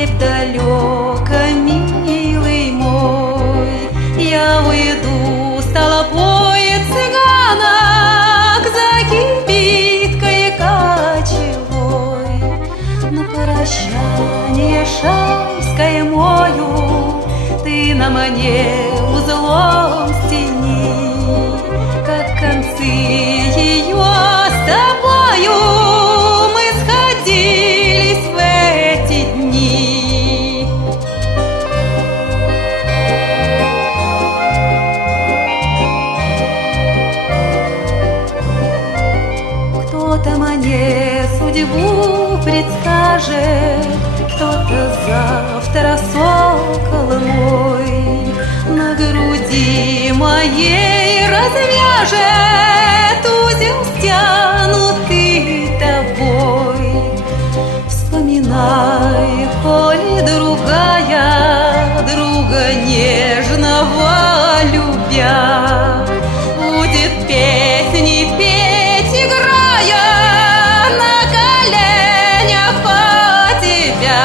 степь далека, милый мой, я уйду с толпой цыганок за кибиткой кочевой. На прощание шайской мою ты на мне узлом стяни, как концы ее с тобою мы сходились в эти дни. Кто-то мне судьбу предскажет, кто-то завтра сокол мой на груди моей развяжет узел, стянутый тобой. Вспоминай, коли другая друга нежного любя будет песни петь, играя на коленях по тебя.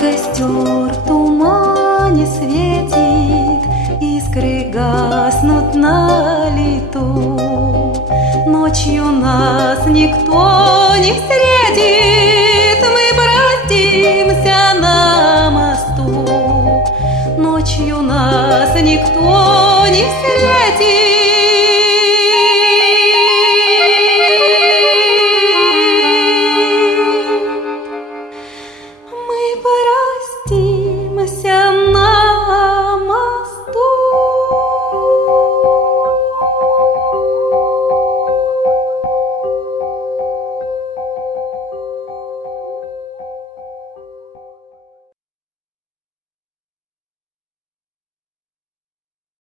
Костер в тумане светит, искры гаснут на лету. Ночью нас никто не встретит, мы простимся на мосту. Ночью нас никто не встретит,